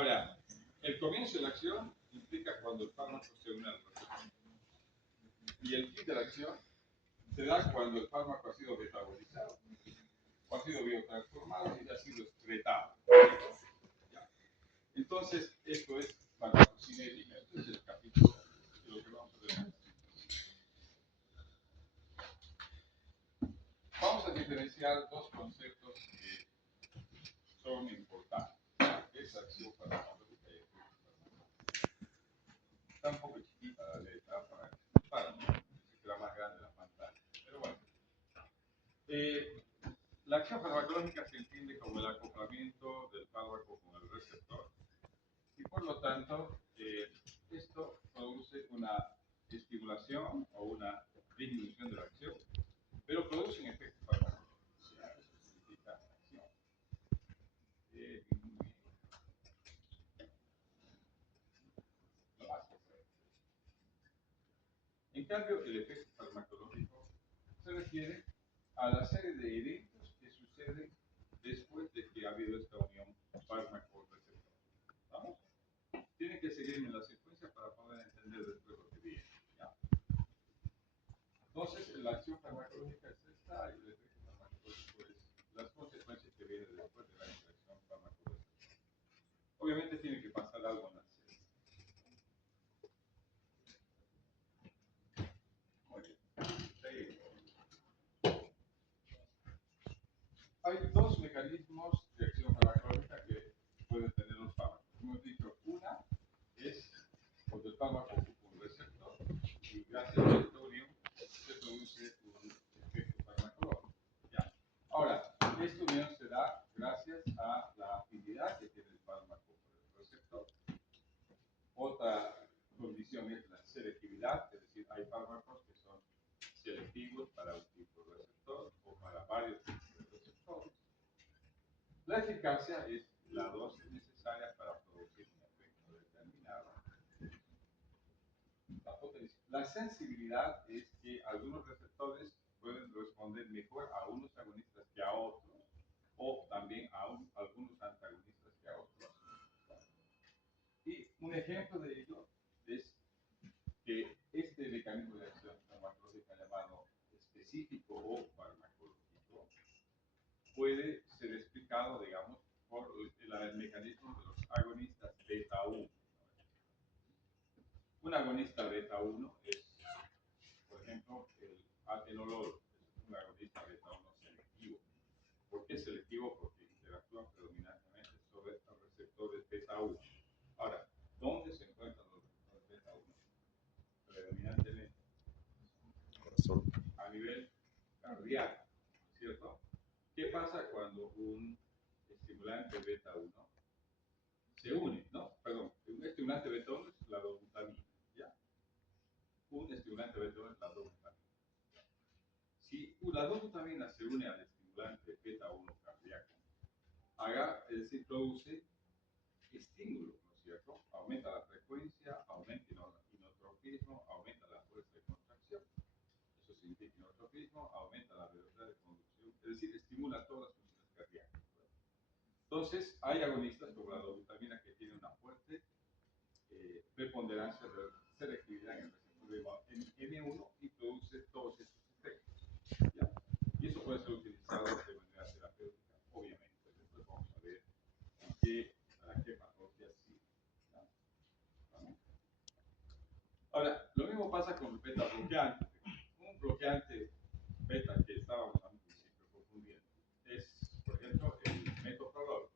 Ahora, el comienzo de la acción implica cuando el fármaco se une al receptor. Y el fin de la acción se da cuando el fármaco ha sido metabolizado, o ha sido biotransformado y ha sido excretado. Entonces, esto es farmacocinética. Este es el capítulo de lo que vamos a ver. Vamos a diferenciar dos conceptos que son importantes. Es acción farmacológica y efecto farmacológico. Está un poco chiquita la letra para que la más grande de la pantalla. Pero bueno. La acción farmacológica se entiende como el acoplamiento del fármaco con el receptor y por lo tanto esto produce una estimulación o una disminución de la acción, pero produce un efecto farmacológico. Eso significa acción. En cambio, el efecto farmacológico se refiere a la serie de eventos que suceden después de que ha habido esta unión fármaco-receptor. ¿Vamos? Tienen que seguirme en la secuencia para poder entender después lo que viene. ¿Ya? Entonces, la acción farmacológica es esta y el efecto farmacológico es las consecuencias que vienen después de la interacción fármaco-receptor. Obviamente tiene que pasar algo en la serie. Muy bien. Hay dos mecanismos de acción farmacológica que pueden tener los fármacos. Hemos dicho, una es cuando el fármaco ocupa un receptor y gracias a esta unión se produce un efecto farmacológico. ¿Ya? Ahora, esta unión se da gracias a la afinidad que tiene el fármaco por el receptor. Otra condición es la selectividad, es decir, hay fármacos que son selectivos para un tipo de receptor o para varios tipos de receptores. La eficacia es la dosis necesaria para producir un efecto determinado. La sensibilidad es que algunos receptores pueden responder mejor a unos agonistas que a otros, o también a algunos antagonistas que a otros. Y un ejemplo de ello es que este mecanismo de acción farmacológica llamado específico o farmacológico puede ser explicado, digamos, por el mecanismo de los agonistas beta 1. Un agonista beta 1 es, por ejemplo, el atenolol, es un agonista beta 1 selectivo. ¿Por qué selectivo? Porque interactúa predominantemente sobre los receptores beta 1. Ahora, ¿dónde se encuentran los receptores beta 1? Predominantemente a nivel cardíaco, ¿cierto? ¿Qué pasa cuando un estimulante beta 1 se une? No, perdón, un estimulante beta 1 es la dobutamina, ¿ya? Un estimulante beta 1 es la dobutamina. Si la dobutamina se une al estimulante beta 1 cardíaco, es decir, produce estímulo, ¿no es cierto? Aumenta la frecuencia, aumenta el inotropismo, aumenta la fuerza de contracción. Eso significa inotropismo, aumenta la velocidad de conducción, es decir, estimula todas las funciones cardíacas. Entonces, hay agonistas como la dobutamina que tiene una fuerte preponderancia de selectividad en el receptor M1 y produce todos estos efectos. ¿Ya? Y eso puede ser utilizado de manera terapéutica, obviamente. Después vamos a ver para qué patologías sirve. ¿Vale? Ahora, lo mismo pasa con el beta bloqueante. Un bloqueante beta que estábamos al principio confundiendo es, por ejemplo, el metoprolol.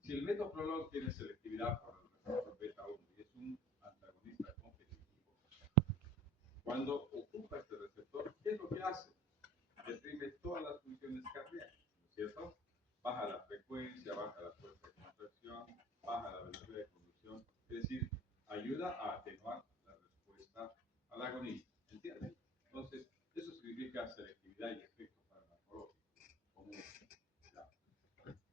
Si el metoprolol tiene selectividad por el receptor beta 1 y es un antagonista competitivo, cuando ocupa este receptor, ¿qué es lo que hace? Deprime todas las funciones cardíacas, ¿no es cierto? Baja la frecuencia, baja la fuerza de contracción, baja la velocidad de conducción, es decir, ayuda a atenuar la respuesta al agonista, ¿entienden? Entonces, eso significa selectividad y efecto farmacológico común.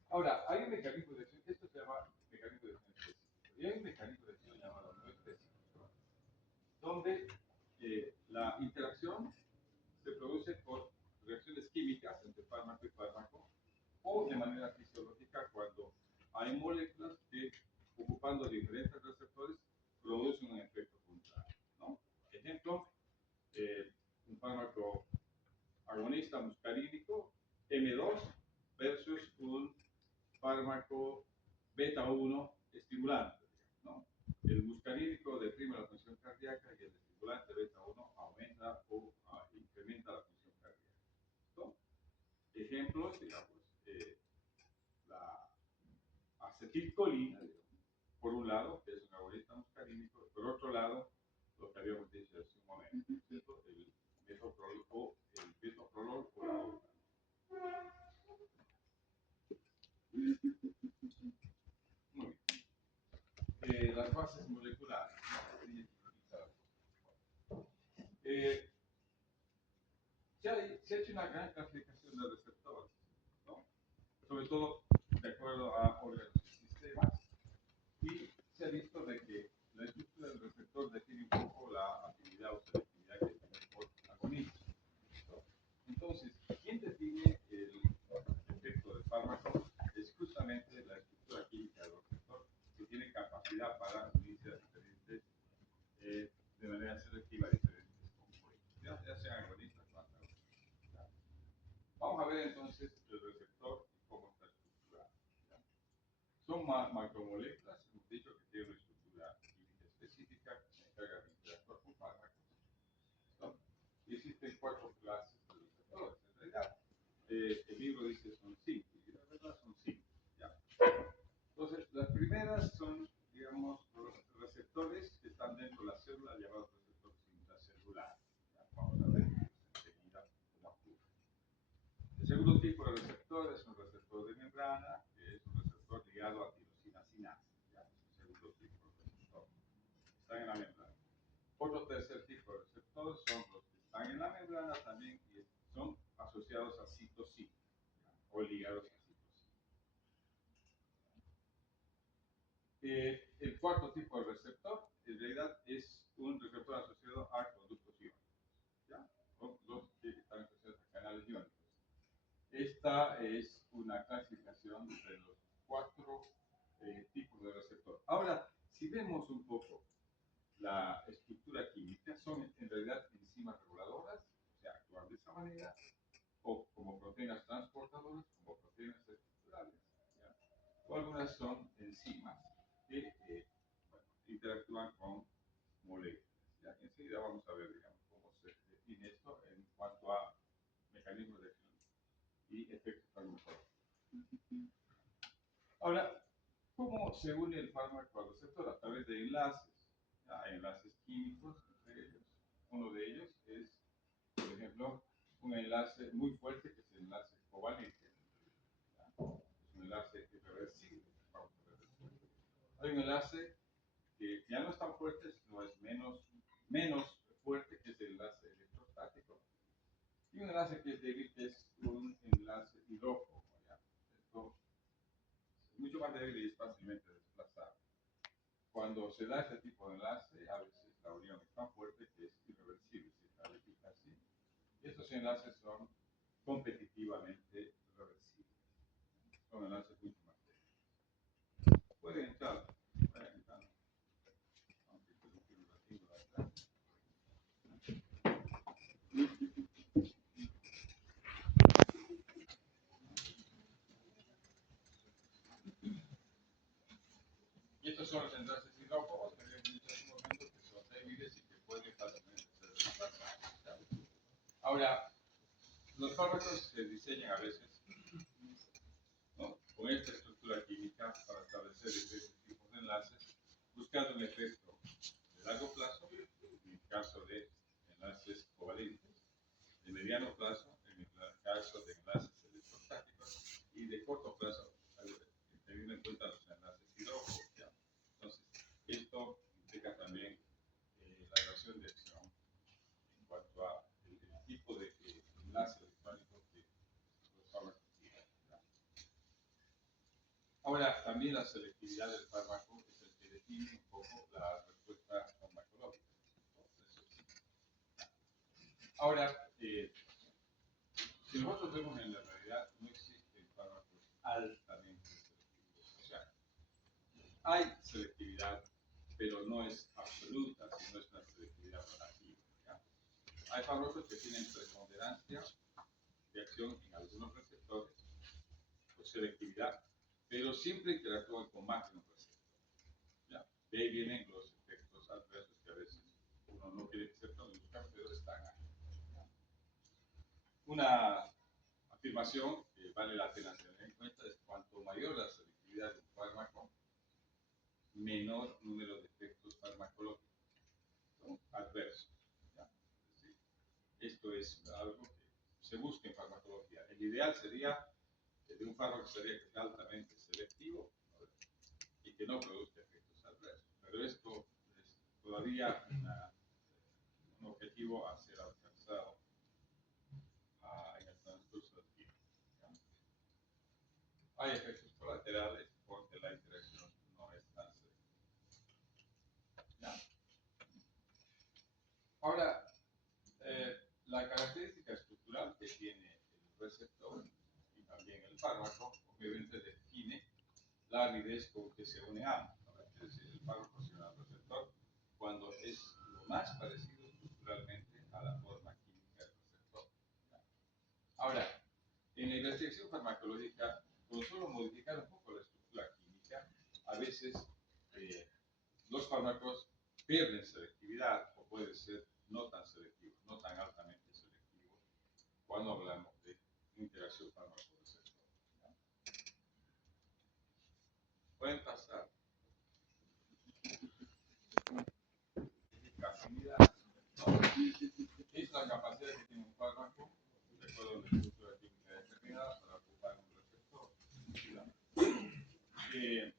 Ahora, hay un mecanismo de acción, esto se llama mecanismo de acción específico, y hay un mecanismo de acción llamado no específico, donde la interacción se produce por reacciones químicas entre fármaco y fármaco, o de manera fisiológica cuando hay moléculas que ocupando diferentes receptores, producen un efecto contrario, ¿no? Ejemplo, un fármaco agonista muscarínico M2 versus un fármaco beta 1 estimulante, ¿no? El muscarínico deprime la función cardíaca y el estimulante beta 1 aumenta o incrementa la función cardíaca, ¿no? Ejemplos, digamos, la acetilcolina, por un lado, que es un agonista muscarínico, por otro lado, lo que habíamos dicho hace un momento, ¿cierto? El metoprolol o la otra. Muy bien. Las bases moleculares. Se ha hecho una gran clasificación de receptores, ¿no? Sobre todo de acuerdo a órganos y sistemas, y se ha visto de que la estructura del receptor define un poco la afinidad o selectividad que tiene por agonismo. Entonces, ¿quién define el efecto del fármaco? Es justamente la estructura química del receptor, que tiene capacidad para unirse a diferentes, de manera selectiva a diferentes componentes, ya sean agonistas o antagonistas. Vamos a ver entonces el receptor y cómo está estructurado. Son macromoléculas, hemos dicho que tienen una estructura química específica que se encarga de interactuar con fármacos, ¿no? Y existen 4 clases de receptores. En realidad, el libro dice son 5, y la verdad son 5. ¿Ya? Entonces, las primeras son, digamos, los receptores que están dentro de la célula, llamados receptores intracelulares. ¿Ya? Vamos a ver enseguida cómo actúan. El segundo tipo de receptor es un receptor de membrana, que es un receptor ligado a tirosina sinasa. ¿Ya? Es el segundo tipo de receptor. Están en la membrana. Otro tercer tipo de receptores son los que están en la membrana también y son asociados a citosina, ¿ya? O ligados a citosina. El cuarto tipo de receptor, en realidad, es un receptor asociado a conductos iónicos, ¿ya? O los que están asociados a canales iónicos. Esta es una clasificación de los 4 tipos de receptor. Ahora, si vemos un poco la estructura química, son en realidad enzimas reguladoras, o sea, actúan de esa manera, o como proteínas transportadoras, como proteínas estructurales, ¿ya? O algunas son enzimas que bueno, interactúan con moléculas. ¿Ya? Enseguida vamos a ver, digamos, cómo se define esto en cuanto a mecanismos de acción y efectos farmacológicos. Ahora, ¿cómo se une el fármaco al receptor? A través de enlaces, ¿ya? Enlaces químicos entre ellos. Uno de ellos es, por ejemplo, un enlace muy fuerte que es el enlace covalente. ¿Ya? Es un enlace irreversible. Vamos a ver después. Hay un enlace que ya no es tan fuerte, sino es menos fuerte, que es el enlace electrostático. Y un enlace que es débil, que es un enlace hidrófobo. ¿Ya? Esto es mucho más débil y es fácilmente desplazable. Cuando se da este tipo de enlace, a veces la unión es tan fuerte que es irreversible, se califica así. Y estos enlaces son competitivamente reversibles. Son enlaces mucho más débiles. Pueden entrar, aunque interrumpir un ratito la clase. Y estos son los enlaces hidrófobos que habíamos dicho hace un momento, que son débiles y que pueden fácilmente ser desplazados. Ahora, los fármacos se diseñan a veces, ¿no?, con esta estructura química para establecer diferentes tipos de enlaces, buscando un efecto de largo plazo, en el caso de enlaces covalentes, de mediano plazo, en el caso de enlaces electrostáticos, y de corto plazo, teniendo en cuenta los enlaces hidrófobos. Entonces, esto implica también la relación de acción en cuanto a el tipo de enlace electrónico que los fármacos tienen. Ahora, también la selectividad del fármaco es el que define un poco la respuesta farmacológica. Ahora, si nosotros vemos en la realidad, no existen fármacos altamente selectivos. O sea, Hay selectividad, pero no es absoluta, sino es una selectividad relativa. ¿Ya? Hay fármacos que tienen preponderancia de acción en algunos receptores, o selectividad, pero siempre interactúan con más de un receptor. ¿Ya? De ahí vienen los efectos adversos que a veces uno no quiere que se produzcan, pero están ahí. ¿Ya? Una afirmación que vale la pena tener en cuenta es: cuanto mayor la selectividad de un fármaco, menor número de efectos farmacológicos, ¿no? Adversos. ¿Ya? Es decir, esto es algo que se busca en farmacología. El ideal sería de un fármaco sería que sea altamente selectivo, ¿no? Y que no produzca efectos adversos. Pero esto es todavía un objetivo a ser alcanzado en el transcurso del tiempo. ¿Ya? Hay efectos colaterales porque la interacción no es tan selectiva. ¿Ya? Ahora, la característica estructural que tiene el receptor y también el fármaco obviamente define la avidez con que se une ambos, ¿no? Es decir, el fármaco se une al receptor cuando es lo más parecido estructuralmente a la forma química del receptor. ¿Ya? Ahora, en la investigación farmacológica, con solo modificar un poco la estructura química, a veces eh, los fármacos pierden selectividad o pueden ser no tan selectivos, no tan altamente selectivos cuando hablamos de interacción fármaco-receptor. ¿Ya? Pueden pasar la afinidad, ¿no? Es la capacidad que tiene un fármaco, de acuerdo a una estructura química determinada, para ocupar un receptor. Eh,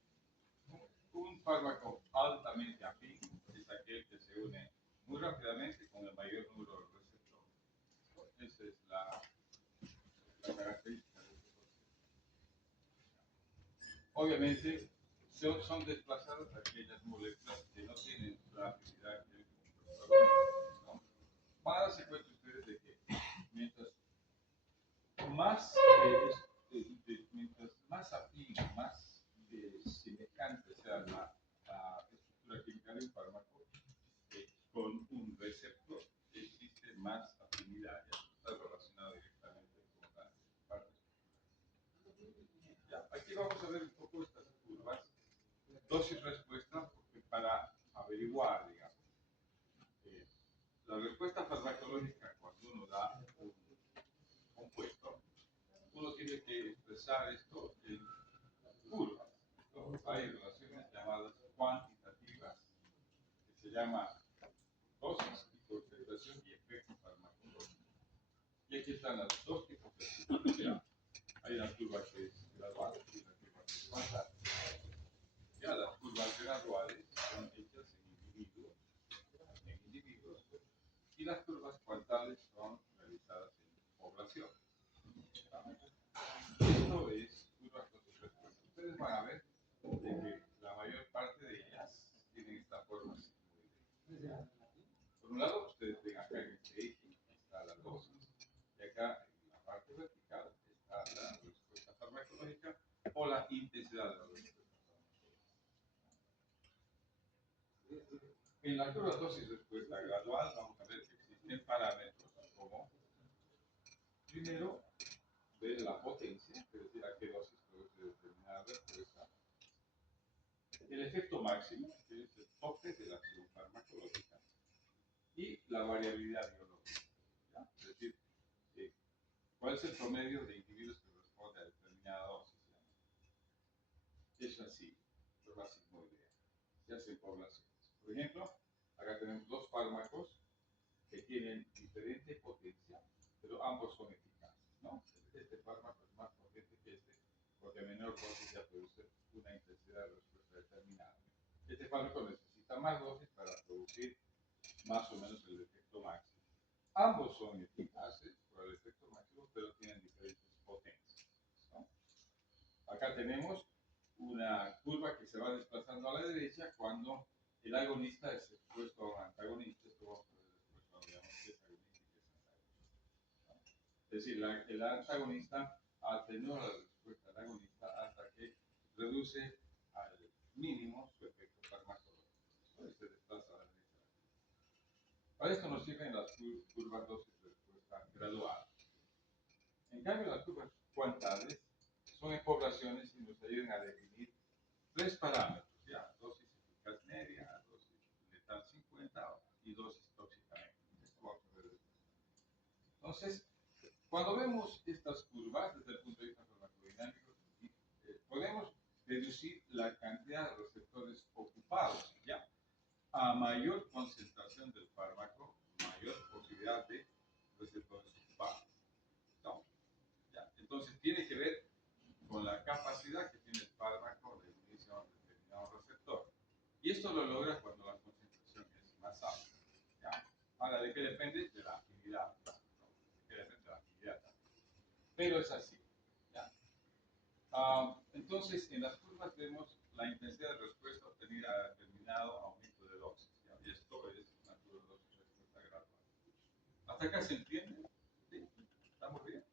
un fármaco altamente afín es aquel que se une muy rápidamente con el mayor número de receptores. Esa es la característica de este proceso. Obviamente, son desplazadas aquellas moléculas que no tienen la afinidad que el protagonista, ¿no? Van a darse cuenta ustedes de que mientras más, mientras más afín, más semejante sea la estructura química de un fármaco con un receptor, existe más afinidad, ya está relacionado directamente con la parte estructural. Ya, aquí vamos a ver un poco estas curvas, dosis-respuesta, porque para averiguar, digamos, eh, la respuesta farmacológica cuando uno da un compuesto, uno tiene que expresar esto en curvas. Hay relaciones llamadas cuantitativas, que se llama dosis y concentración y efecto farmacológico. Y aquí están los dos tipos de curvas. Hay una curva que es gradual y una curva que es cuantal. Ya las curvas graduales son hechas en individuos y las curvas cuantales son realizadas en población. Esto es curvas dosis-respuesta. Ustedes van a ver de que la mayor parte de ellas tienen esta forma así. Por un lado, ustedes ven acá en este eje está la dosis y acá en la parte vertical está la respuesta farmacológica o la intensidad de la respuesta farmacológica. En la curva dosis-respuesta gradual vamos a ver que existen parámetros como, primero, ver la potencia, es decir, a qué dosis produce determinada respuesta. El efecto máximo, que es el tope de la acción farmacológica, y la variabilidad biológica. ¿Ya? Es decir, ¿cuál es el promedio de individuos que responde a determinada dosis? Es así, es así muy bien. Se hace en poblaciones. Por ejemplo, acá tenemos dos fármacos que tienen diferente potencia, pero ambos son eficaces, ¿no? Este fármaco es más potente que este, porque a menor dosis ya produce una intensidad de respuesta determinada. Este fármaco necesita más dosis para producir más o menos el efecto máximo. Ambos son eficaces por el efecto máximo, pero tienen diferentes potencias, ¿no? Acá tenemos una curva que se va desplazando a la derecha cuando el agonista es expuesto a un antagonista. Esto vamos a ver después cuando veamos qué es agonista y qué es antagonista, ¿no? Es decir, el antagonista atenúa la respuesta del agonista hasta que reduce al mínimo su efecto farmacológico. Entonces se desplaza a la derecha. Para esto nos sirven las curvas dosis de respuesta gradual. En cambio, las curvas cuantales son en poblaciones y nos ayudan a definir tres parámetros, ya, dosis eficaz media, dosis letal 50 y dosis tóxica media. Esto vamos a ver después. Entonces, cuando vemos estas curvas desde el punto de vista farmacodinámico, podemos reducir la cantidad de receptores ocupados, ya. A mayor concentración del fármaco, mayor posibilidad de receptores ocupados. ¿No? ¿Ya? Entonces, tiene que ver con la capacidad que tiene el fármaco de unirse a un determinado receptor. Y esto lo logra cuando la concentración es más alta. ¿Ya? Ahora, ¿de qué depende? De la afinidad. ¿No? ¿De qué depende? De la afinidad también. Pero es así. ¿Ya? Entonces, en las curvas vemos la intensidad de respuesta obtenida a determinado aumento de dosis. ¿Ya? Y esto es una curva de dosis de respuesta gradual. ¿Hasta acá se entiende? ¿Sí? ¿Estamos bien?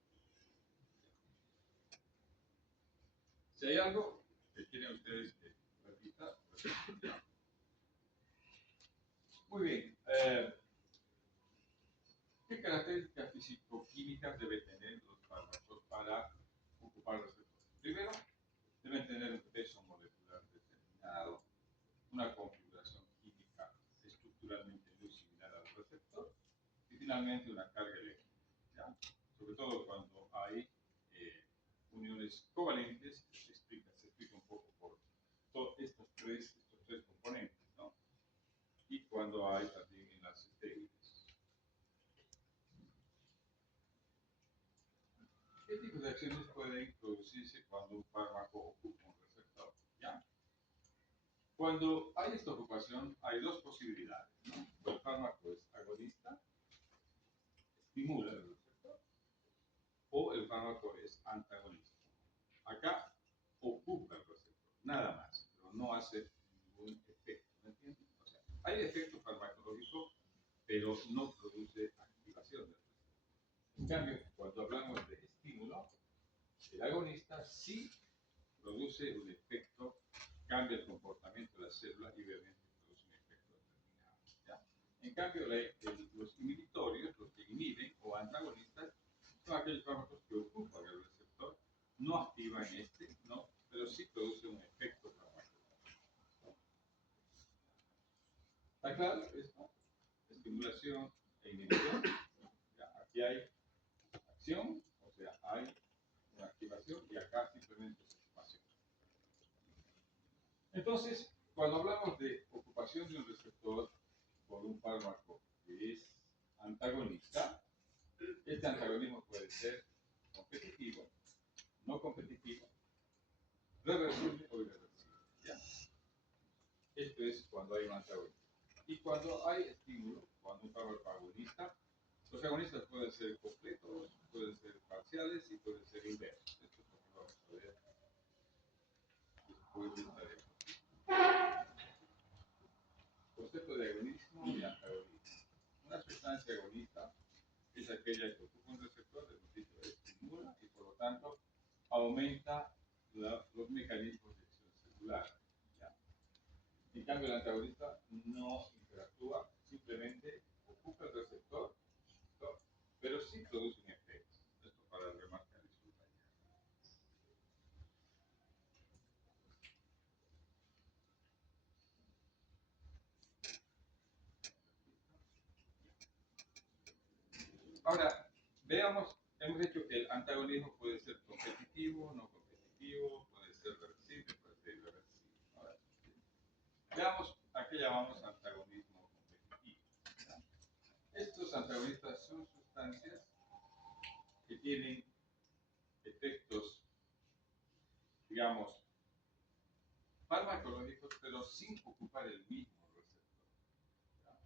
Si hay algo que quieren ustedes que repita, repita. Muy bien. ¿Qué características físico-químicas debe tener los fármacos para ocupar receptores? Primero, deben tener un peso molecular determinado, una configuración química estructuralmente muy similar al receptor y finalmente una carga eléctrica. ¿Ya? Sobre todo cuando hay uniones covalentes, se explica un poco por todos estos tres componentes, ¿no? Y cuando hay también enlaces débiles. ¿Qué tipo de acciones pueden producirse cuando un fármaco ocupa un receptor? ¿Ya? Cuando hay esta ocupación, hay dos posibilidades, ¿no? El fármaco es agonista, estimula el receptor, o el fármaco es antagonista. Acá ocupa el receptor, nada más, pero no hace ningún efecto, ¿me entienden? O sea, hay efecto farmacológico, pero no produce activación del receptor. En cambio, cuando hablamos de estímulo, el agonista sí produce un efecto, cambia el comportamiento de la célula y obviamente produce un efecto determinado. ¿Ya? En cambio, los inhibitorios, los que inhiben o antagonistas, son aquellos fármacos que ocupan el receptor, no activan este, ¿no? Pero sí produce un efecto farmacológico. ¿Está claro esto? Estimulación e inhibición. ¿Ya? Aquí hay acción, o sea, hay una activación y acá simplemente es ocupación. Entonces, cuando hablamos de ocupación de un receptor por un fármaco que es antagonista, este antagonismo puede ser competitivo, no competitivo, reversible o irreversible. ¿Ya? Esto es cuando hay un antagonismo. Y cuando hay estímulo, cuando un fármaco agonista, los agonistas pueden ser completos, pueden ser parciales y pueden ser inversos. Esto es lo que vamos a ver después de esta diapositiva. Concepto de agonismo y antagonismo. Una sustancia agonista es aquella que ocupa un receptor, hemos dicho, estimula y por lo tanto aumenta los mecanismos de acción celular. ¿Ya? En cambio, el antagonista no interactúa, simplemente ocupa el receptor, ¿no? Pero sí produce un efecto. Esto para remarcar y subrayar. Ahora, veamos, hemos dicho que el antagonismo puede ser competitivo, no competitivo, puede ser reversible, puede ser irreversible. Ahora, veamos a qué llamamos antagonismo competitivo. Estos antagonistas son sustancias que tienen efectos, digamos, farmacológicos, pero sin ocupar el mismo receptor. ¿Ya?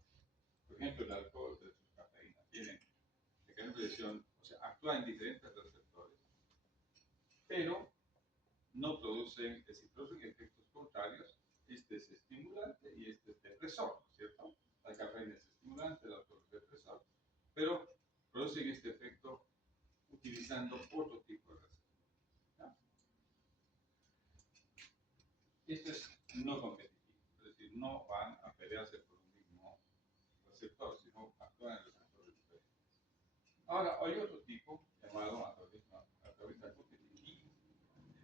Por ejemplo, el alcohol de sus cafeínas tienen mecanismos de acción, o sea, actúa en diferentes receptores, pero no producen, es decir, producen efectos contrarios. Este es estimulante y este es depresor, ¿cierto? La cafeína es estimulante, el alcohol es depresor, pero producen este efecto utilizando otro tipo de receptor. ¿Ya? Esto es no no competitivo, es decir, no van a pelearse por un mismo receptor, sino actúan en receptores diferentes. Ahora, hay otro tipo llamado antagonista competitivo,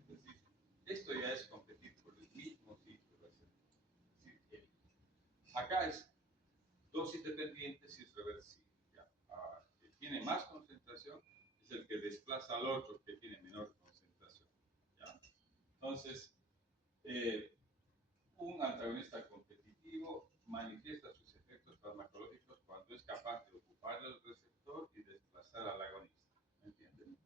es decir, esto ya es competir por el mismo sitio receptor. Es decir, acá es dosis dependientes y es reversible. ¿Ya? Ahora, el que tiene más concentración es el que desplaza al otro que tiene menor concentración. ¿Ya? Entonces, un antagonista competitivo manifiesta sus efectos farmacológicos cuando es capaz de ocupar el receptor y desplazar al agonista. ¿Me entienden?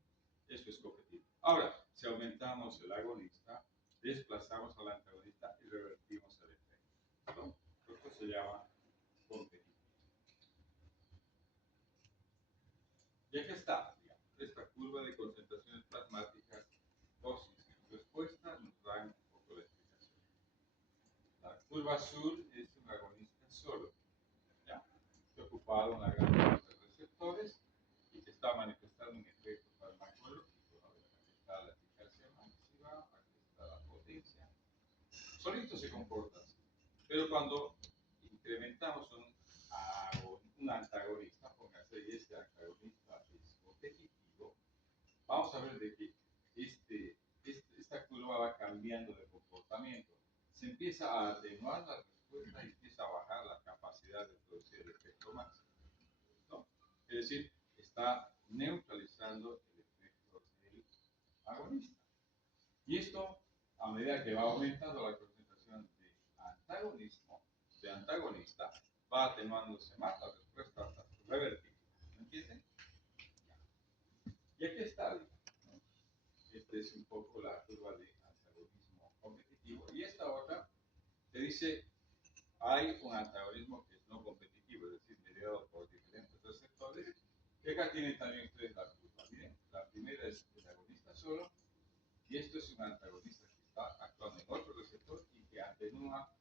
Eso es competitivo. Ahora, si aumentamos el agonista, desplazamos al antagonista y revertimos el efecto. ¿No? Esto se llama competitivo. Y aquí está, digamos, esta curva de concentraciones plasmáticas, dosis y respuesta nos dan un poco de explicación. La curva azul es un agonista solo, ¿ya? Que ha ocupado una gran parte de receptores y que está manifestando un efecto farmacológico. A ver, aquí está la eficacia máxima, aquí está la potencia. Solito se comporta así. Pero cuando incrementamos un antagonista, póngase, y este antagonista es competitivo, vamos a ver de que esta curva va cambiando de comportamiento. Se empieza a atenuar la respuesta y empieza a bajar la capacidad de producir el efecto máximo, ¿no? Es decir, está neutralizando el efecto del agonista. Y esto, a medida que va aumentando la concentración de antagonista, va atenuándose más la respuesta hasta revertir. ¿Me entienden? Y aquí está, ¿no? Esta es un poco la curva de antagonismo competitivo. Y esta otra te dice, hay un antagonismo que es no competitivo, es decir, mediado por diferentes receptores, que acá tienen también ustedes la curva. Miren, la primera es el agonista solo, y esto es un antagonista que está actuando en otro receptor y que atenúa,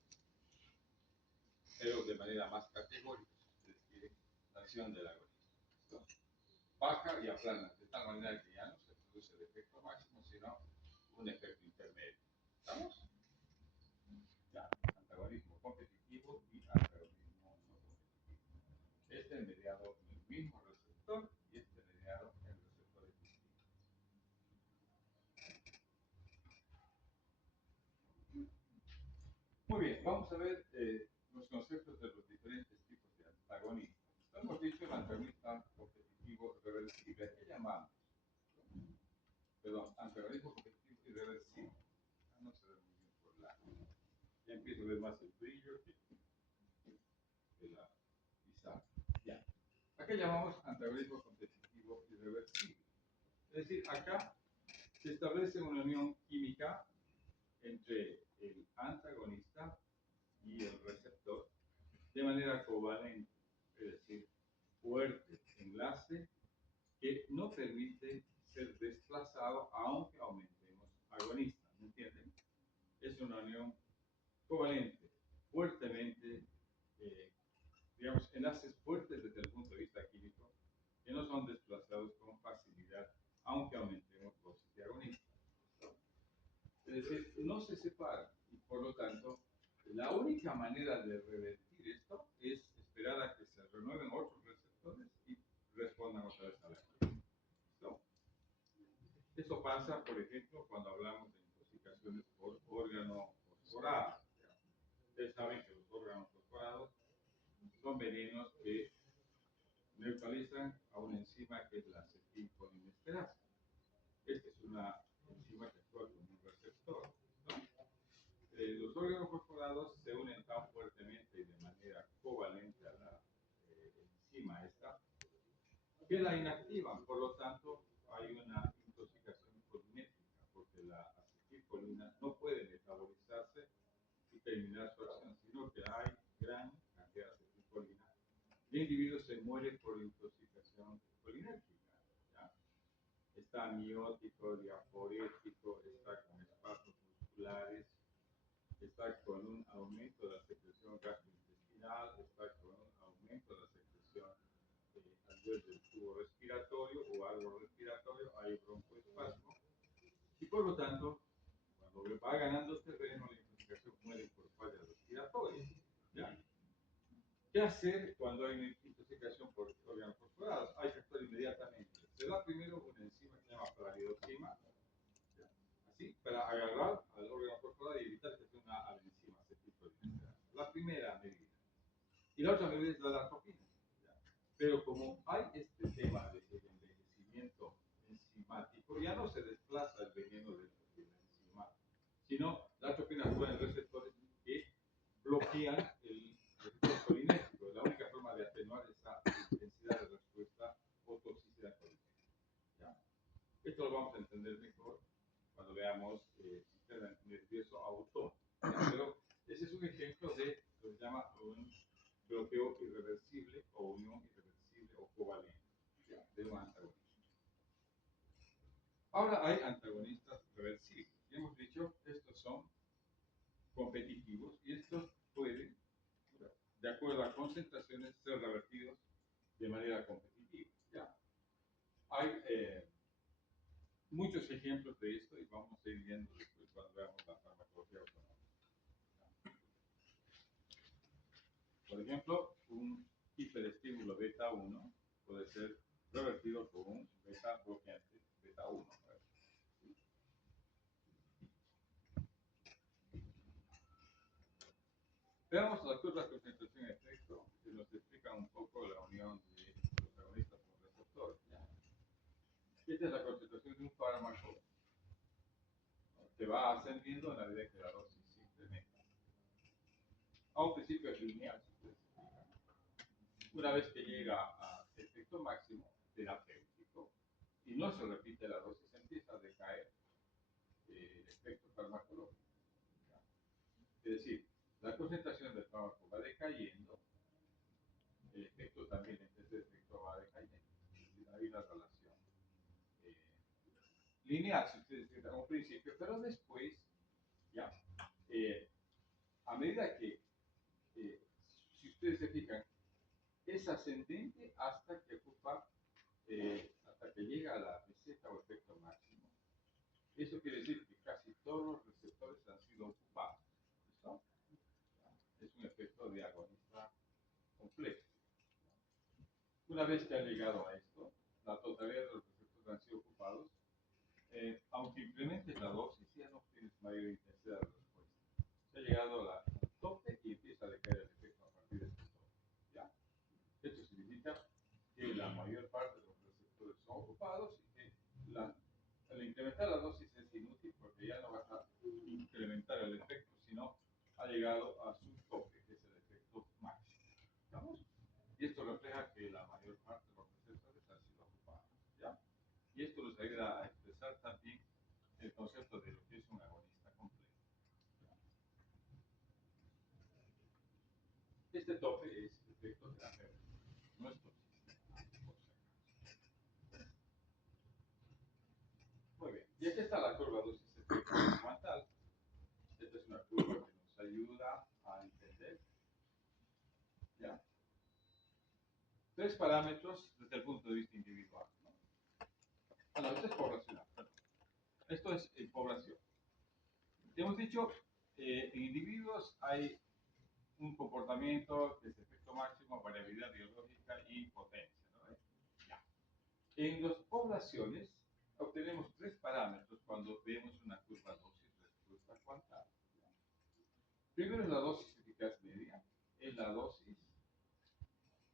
pero de manera más categórica, es decir, la acción del agonista. ¿No? Baja y aplana, de tal manera que ya no se produce el efecto máximo, sino un efecto intermedio. ¿Estamos? Ya, antagonismo competitivo y antagonismo no competitivo. Este mediado en el mismo receptor y este mediado en receptores distintos. Muy bien, vamos a ver los conceptos de los diferentes tipos de antagonistas. Hemos dicho el antagonista competitivo reversible. ¿Qué llamamos? Perdón, antagonismo competitivo irreversible. No se ve muy bien por la. Ya empiezo a ver más el brillo que la pizarra. Ya. Acá llamamos antagonismo competitivo irreversible. Es decir, acá se establece una unión química entre el antagonista y el receptor de manera covalente, es decir, fuerte enlace que no permite ser desplazado aunque aumentemos agonista. ¿Me entienden? Es una unión covalente, fuertemente, digamos, enlaces fuertes desde el punto de vista químico que no son desplazados con facilidad aunque aumentemos dosis de agonista. Es decir, no se separan y por lo tanto la única manera de revertir esto es esperar a que se renueven otros receptores y respondan otra vez a la acción. ¿No? Eso pasa, por ejemplo, cuando hablamos de intoxicaciones por órgano fosforado. Ustedes saben que los órganos fosforados son venenos que neutralizan a una enzima que es la acetilcolinesterasa. Esta es una enzima que actúa como un receptor. ¿No? Los órganos fosforados se unen tan fuertemente y de manera covalente a la enzima esta que la inactivan. Por lo tanto, hay una intoxicación colinética porque la acetilcolina no puede metabolizarse y terminar su acción, sino que hay gran cantidad de acetilcolina. El individuo se muere por intoxicación colinérgica. ¿Ya? Está amiótico, diaforético, está con espasmos musculares, está con un aumento de la secreción gastrointestinal, está con un aumento de la secreción a nivel del tubo respiratorio o algo respiratorio, hay broncoespasmo, y por lo tanto, cuando va ganando terreno, la intoxicación muere por ¿Qué hacer cuando hay una intoxicación por órganos fosforados? Hay que actuar inmediatamente. Se da primero una enzima que se llama palidoxima, así, para agarrar al órgano fosforado y evitar que sea una adenzima acetilcolinesterasa. La primera medida. Y la otra medida es la atropina. Pero como hay este tema del envejecimiento enzimático, ya no se desplaza el veneno del enzima, sino la atropina actúa en receptores que bloquean el receptor colinérgico. La única forma de atenuar esa intensidad de respuesta o toxicidad colinérgica. Esto lo vamos a entender mejor cuando veamos sistema nervioso autónomo. Pero ese es un ejemplo de lo que se llama un bloqueo irreversible o unión irreversible o covalente de un antagonista. Ahora hay antagonistas reversibles. Ya hemos dicho, estos son competitivos y estos pueden, de acuerdo a concentraciones, ser revertidos de manera competitiva. ¿Ya? Hay muchos ejemplos de esto y vamos a ir viendo después cuando veamos la farmacología autonómica. Por ejemplo, un hiperestímulo beta 1 puede ser revertido por un beta bloqueante beta 1. Veamos la curva de concentración-efecto que nos explica un poco la unión de protagonistas con receptores. Esta es la concentración de un fármaco que va ascendiendo a la medida que la dosis se incrementa. A un principio es lineal, una vez que llega a efecto máximo terapéutico y no se repite la dosis, empieza a decaer el efecto farmacológico. Es decir, la concentración del fármaco va decayendo, el efecto también, entonces el efecto va decayendo. Hay una relación lineal, si ustedes quieren, a un principio, pero después, ya, a medida que, si ustedes se fijan, es ascendente hasta que llega a la meseta o efecto máximo. Eso quiere decir que casi todos los receptores han sido ocupados. ¿Listo? Es un efecto de agonista complejo. Una vez que ha llegado a esto, la totalidad de los receptores han sido ocupados, aunque incrementes la dosis, ya no tienes mayor intensidad de respuesta. Se ha llegado al tope y empieza a decaer el efecto a partir de este tope. ¿Ya? Esto significa que la mayor parte de los receptores son ocupados y que al incrementar la dosis es inútil porque ya no vas a incrementar el efecto, sino ha llegado a su tope, que es el efecto máximo. ¿Estamos? Y esto refleja que la mayor parte de los receptores han sido ocupados. ¿Ya? Y esto nos ayuda a expresar también el concepto de lo que es un agonista completo. Este tope es efecto terapéutico, no es toxicidad. Muy bien, y aquí está la curva dosis-efecto cuantal. Esta es una curva que nos ayuda a entender, ¿ya? Tres parámetros desde el punto de vista individual, ¿no? Bueno, esto es poblacional. Esto es población. Hemos dicho, en individuos hay un comportamiento que es efecto máximo, variabilidad biológica y potencia, ¿no? Ya. En las poblaciones obtenemos tres parámetros cuando vemos una curva dosis-respuesta cuantal. Primero es la dosis eficaz media, es la dosis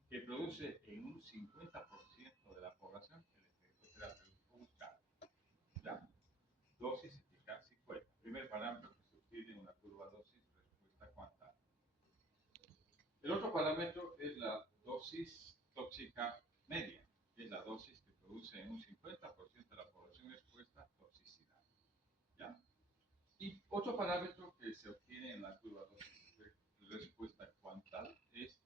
que produce en un 50% de la población el efecto terapéutico buscado. ¿Ya? Dosis eficaz 50. Primer parámetro que se obtiene en una curva dosis-respuesta cuantal. El otro parámetro es la dosis tóxica media, que es la dosis que produce en un 50% de la población expuesta toxicidad. ¿Ya? Y otro parámetro que se obtiene en la curva dosis-respuesta cuantal es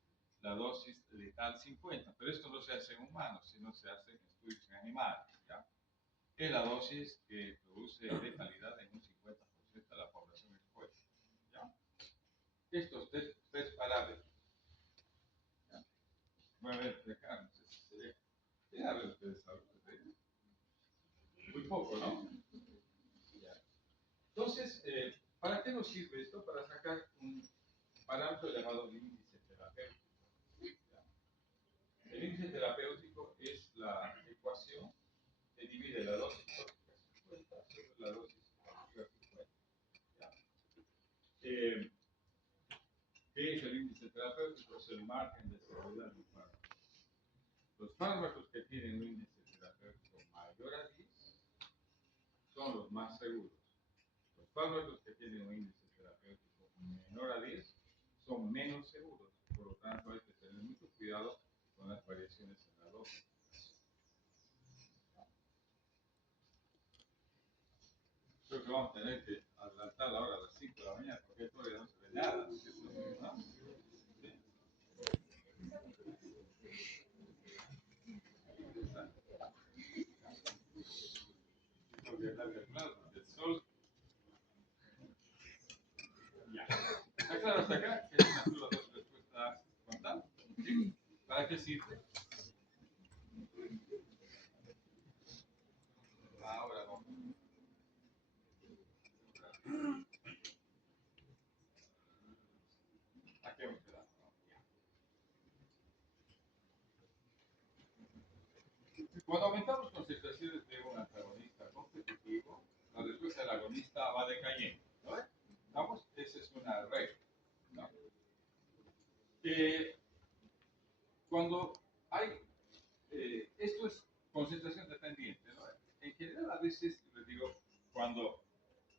la dosis letal 50, pero esto no se hace en humanos, sino se hace en estudios en animales. ¿Ya? Es la dosis que produce letalidad en un 50% de la población expuesta. ¿Ya? Estos tres parámetros. ¿Ya? Voy a ver, acá, no sé si se ve. ¿Qué hablan ustedes ahora? Muy poco, ¿no? ¿Ya? Entonces, ¿para qué nos sirve esto? Para sacar un parámetro llamado índice terapéutico. El índice terapéutico es la ecuación que divide la dosis tóxica 50 sobre la dosis tóxica 50. ¿Ya? ¿Qué es el índice terapéutico? Es el margen de seguridad del fármaco. Los fármacos que tienen un índice terapéutico mayor a 10 son los más seguros. Los fármacos que tienen un índice terapéutico menor a 10 son menos seguros. Por lo tanto, hay que tener mucho cuidado con las variaciones en la dosis. Creo que vamos a tener que adelantar la hora a las 5 de la mañana porque todavía no se ve nada. ¿No? Tengo que dejar de hablar porque el sol. Ya. ¿Está claro hasta acá? ¿Qué es una curva de respuesta frontal? ¿Sí? ¿Para qué sirve? Ahora vamos. Aquí hemos quedado. Cuando aumentamos concentraciones de un antagonista competitivo, la respuesta del agonista va decayendo. ¿No? ¿Vamos? Esa es una regla. ¿No? Cuando hay, esto es concentración dependiente. ¿No? En general, a veces, les digo, cuando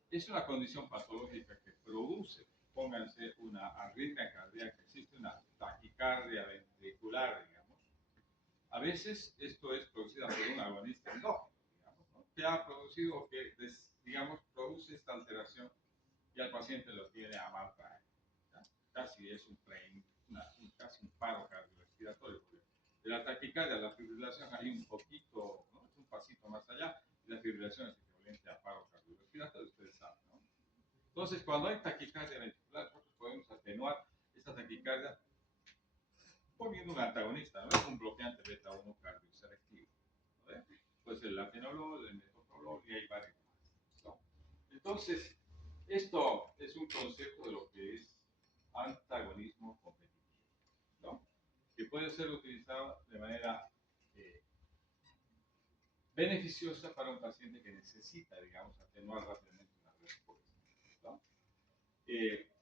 es una condición patológica que produce, pónganse una arritmia cardíaca, existe una taquicardia ventricular, digamos. A veces esto es producida por un agonista endógeno, digamos, ¿no? Que ha producido, que, digamos, produce esta alteración y al paciente lo tiene a mal traer. Casi es un casi un paro cardiorrespiratorio. De la taquicardia a la fibrilación hay un poquito, ¿no? Es un pasito más allá, y la fibrilación es equivalente a paro cardiorrespiratorio, ustedes saben, ¿no? Entonces, cuando hay taquicardia ventricular, nosotros podemos atenuar esa taquicardia poniendo un antagonista, ¿no? Un bloqueante beta 1 cardioselectivo. ¿No? Puede ser el atenolol, el metoprolol y hay varios más. ¿No? Entonces, esto es un concepto de lo que es antagonismo competitivo, ¿no? Que puede ser utilizado de manera beneficiosa para un paciente que necesita, digamos, atenuar rápidamente una respuesta, ¿no?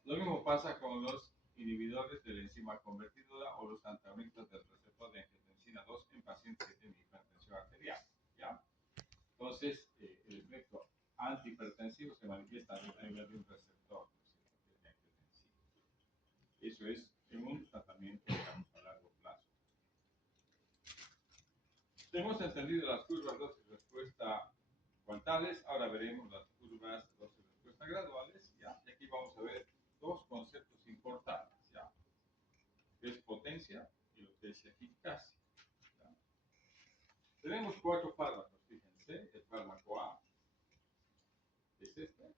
Lo mismo pasa con los inhibidores de la enzima convertidora o los antagonistas del receptor de angiotensina 2 en pacientes que tienen hipertensión arterial, ¿ya? Entonces, el efecto antihipertensivo se manifiesta a nivel de un receptor, ¿no es cierto?, que es la angiotensina. Eso es en un tratamiento, digamos, a largo plazo. Hemos entendido las curvas dosis respuesta cuantales, ahora veremos las curvas dosis respuesta graduales, ¿ya? Y aquí vamos a ver dos conceptos importantes, ¿ya? Que es potencia y lo que es eficacia, ¿ya? Tenemos cuatro fármacos, fíjense, el fármaco A es este,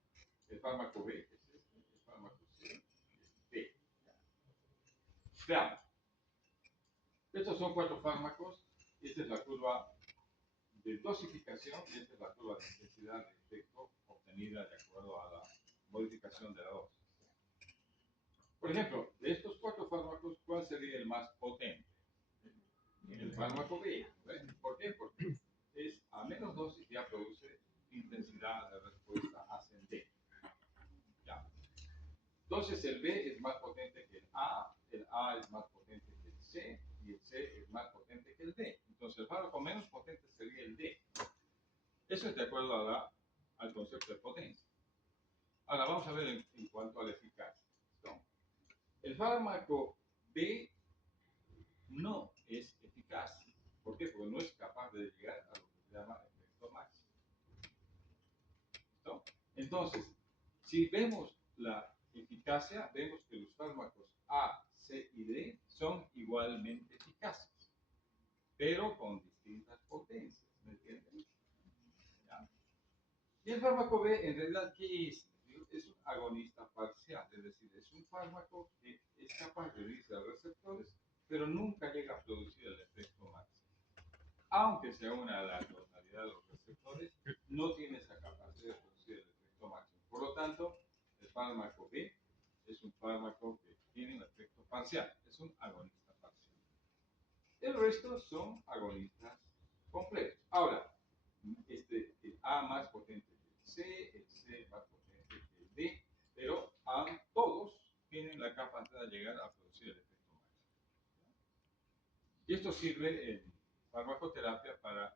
el fármaco B es este, el fármaco C es D, ¿ya? Veamos, estos son cuatro fármacos, esta es la curva de dosificación y esta es la curva de intensidad de efecto obtenida de acuerdo a la modificación de la dosis. Por ejemplo, de estos cuatro fármacos, ¿cuál sería el más potente? El fármaco B. ¿Por qué? Porque es a menos dosis ya produce intensidad de respuesta ascendente. ¿Ya? Entonces el B es más potente que el A es más potente que el C y el C es más potente que el D. Entonces el fármaco menos potente sería el D. Eso es de acuerdo a al concepto de potencia. Ahora vamos a ver en cuanto a la eficacia. ¿No? El fármaco B no es eficaz. ¿Por qué? Porque no es capaz de llegar a lo que se llama efecto máximo. ¿No? Entonces, si vemos la eficacia, vemos que los fármacos A, C y D son igualmente eficaces, pero con distintas potencias. ¿Me entienden? ¿Ya? Y el fármaco B, en realidad, ¿qué es? Es un agonista parcial, es decir, es un fármaco que es capaz de unirse a receptores, pero nunca llega a producir el efecto máximo. Aunque se una a la totalidad de los receptores, no tiene esa capacidad de producir el efecto máximo. Por lo tanto, el fármaco B es un fármaco que tiene un efecto parcial, es un agonista parcial. El Pero estos son agonistas completos. Ahora, el A más potente que el C más potente que el D, pero todos tienen la capacidad de llegar a producir el efecto máximo. Y esto sirve en farmacoterapia para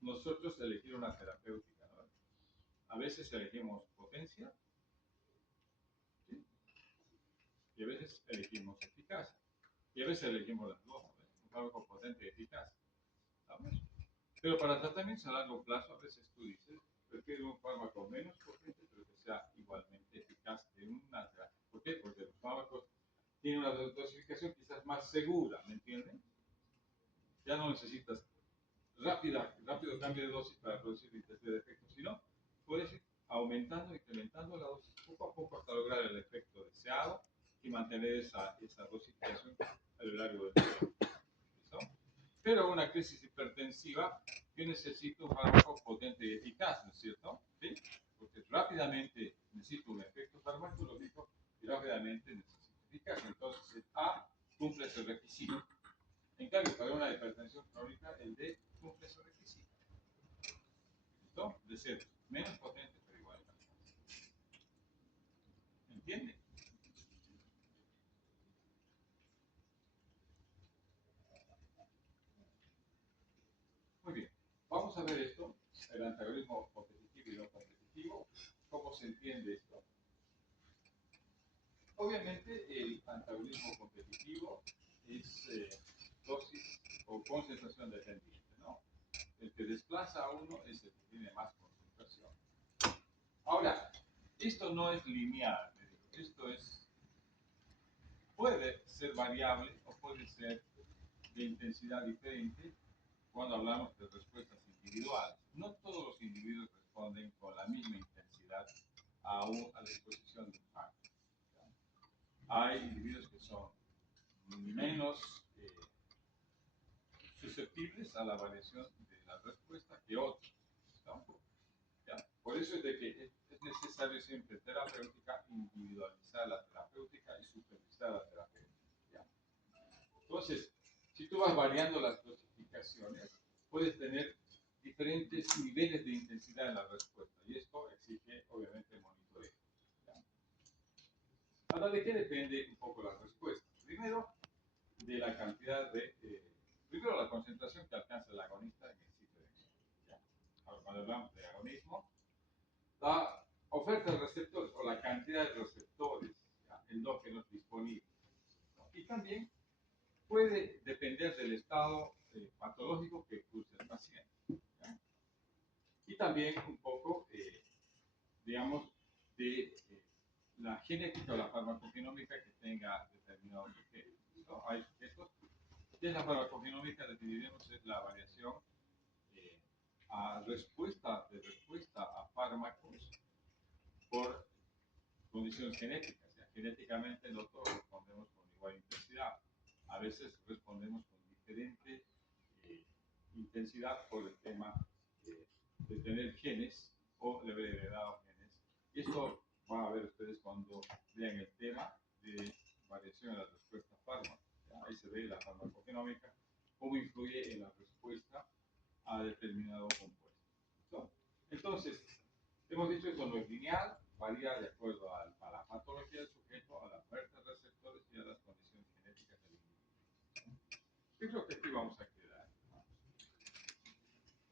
nosotros elegir una terapéutica, ¿no? A veces elegimos potencia, ¿sí? Y a veces elegimos eficacia. Y a veces elegimos las dos, ¿no? Un fármaco potente y eficaz. ¿Sabes? Pero para tratamientos a largo plazo, a veces tú dices, prefiero un fármaco menos potente, pero que sea igualmente eficaz que una terapia. ¿Por qué? Porque los fármacos tienen una dosificación quizás más segura, ¿me entienden? Ya no necesitas rápido cambio de dosis para producir el tercer efecto, sino puedes ir aumentando, incrementando la dosis poco a poco hasta lograr el efecto deseado y mantener esa dosificación a lo largo del tiempo. ¿Listo? Pero una crisis hipertensiva, yo necesito un fármaco potente y eficaz, ¿no es cierto? ¿Sí? Porque rápidamente necesito un efecto farmacológico y rápidamente necesito eficacia. Entonces el A cumple ese requisito. En cambio, para una hipertensión crónica, el D cumple ese requisito. ¿Listo? De ser menos potente, pero igual. ¿Entiende? Muy bien. Vamos a ver esto, el antagonismo competitivo y no competitivo. ¿Cómo se entiende esto? Obviamente, el antagonismo competitivo es dosis o concentración dependiente, ¿no? El que desplaza a uno es el que tiene más concentración. Ahora, esto no es lineal, esto puede ser variable o puede ser de intensidad diferente cuando hablamos de respuestas individuales. No todos los individuos responden con la misma intensidad a la exposición de un fármaco. Hay individuos que son menos susceptibles a la variación de la respuesta que otros. ¿No? ¿Ya? Por eso es de que es necesario siempre terapéutica, individualizar la terapéutica y supervisar la terapéutica. ¿Ya? Entonces, si tú vas variando las dosificaciones, puedes tener diferentes niveles de intensidad en la respuesta y esto exige obviamente monitoreo. ¿Ya? Ahora, ¿de qué depende un poco la respuesta? Primero, de la cantidad primero la concentración que alcanza el agonista en el sitio de acción. ¿Ya? Ahora, cuando hablamos de agonismo, la oferta de receptores o la cantidad de receptores endógenos disponibles, ¿no? Y también puede depender del estado patológico que cursa el paciente. ¿Ya? Y también un poco, digamos, de la genética o la farmacogenómica que tenga determinados sujetos. ¿No? Hay sujetos que la farmacogenómica definiremos es la variación eh, de respuesta a fármacos por condiciones genéticas. O sea, genéticamente no todos respondemos con igual intensidad. A veces respondemos con diferente intensidad por el tema de tener genes o de haber heredado genes. Y esto van a ver ustedes cuando vean el tema de variación en la respuesta a fármacos. Ahí se ve la farmacogenómica, cómo influye en la respuesta a determinado compuesto. ¿No? Entonces, hemos dicho que esto no es lineal, varía de acuerdo a la patología del sujeto, a la oferta de receptores y a las condiciones genéticas del individuo. Yo creo que aquí vamos a